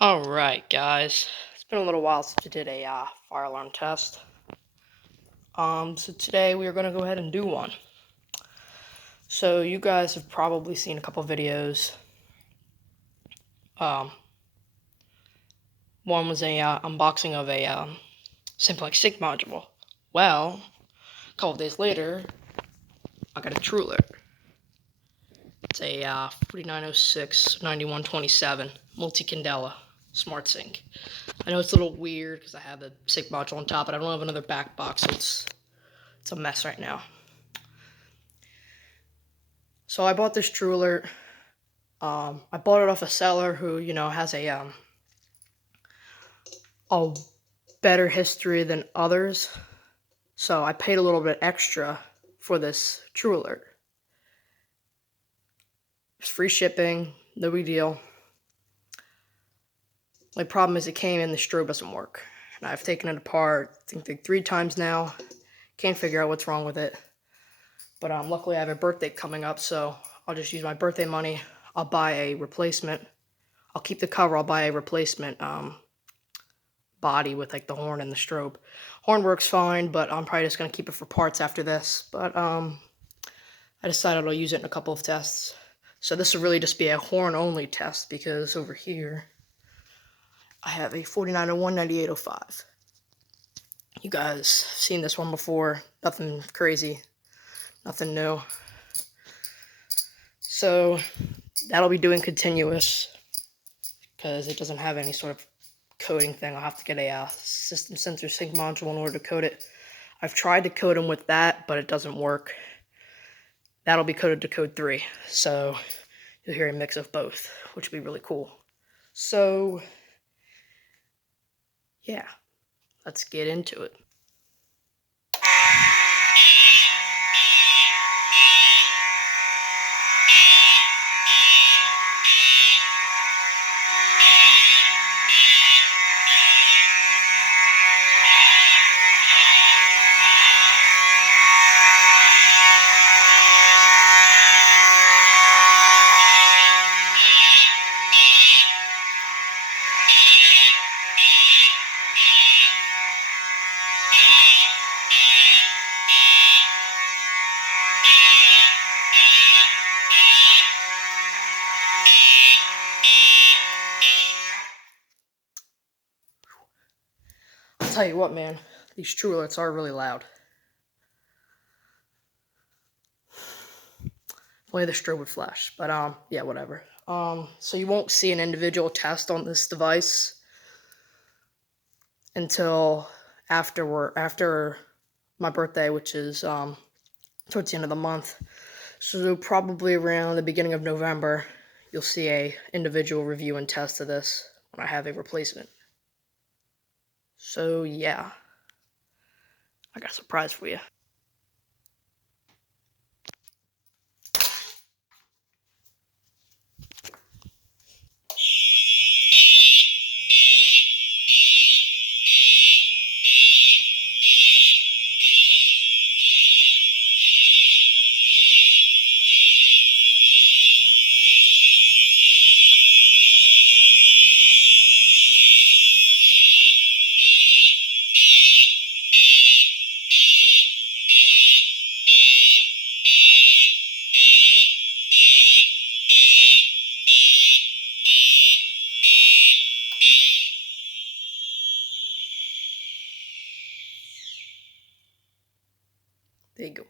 Alright, guys. It's been a little while since we did a fire alarm test. So today we are going to go ahead and do one. So you guys have probably seen a couple videos. One was a unboxing of a Simplex Sync module. Well, a couple days later, I got a Truler. It's a 4906 9127 multi-candela smart sync. I know it's a little weird because I have the sync module on top, but I don't have another back box, so it's a mess right now. So I bought this Truler. I bought it off a seller who, has a better history than others. So I paid a little bit extra for this Truler. It's free shipping, no big deal. My problem is it came in, the strobe doesn't work. And I've taken it apart, I think like 3 times now. Can't figure out what's wrong with it. But luckily I have a birthday coming up, so I'll just use my birthday money. I'll buy a replacement. I'll keep the cover, I'll buy a replacement body with like the horn and the strobe. Horn works fine, but I'm probably just going to keep it for parts after this. But I decided I'll use it in a couple of tests. So this will really just be a horn only test, because over here I have a 4901 9805. You guys have seen this one before. Nothing crazy, nothing new. So that'll be doing continuous because it doesn't have any sort of coding thing. I'll have to get a system sensor sync module in order to code it. I've tried to code them with that, but it doesn't work. That'll be coded to code 3, so you'll hear a mix of both, which will be really cool. So yeah, let's get into it. I'll tell you what, man, these Trulets are really loud. Only the strobe would flash, but yeah, whatever. So you won't see an individual test on this device until after my birthday, which is towards the end of the month. So probably around the beginning of November, you'll see a individual review and test of this when I have a replacement. So yeah, I got a surprise for you. There you go.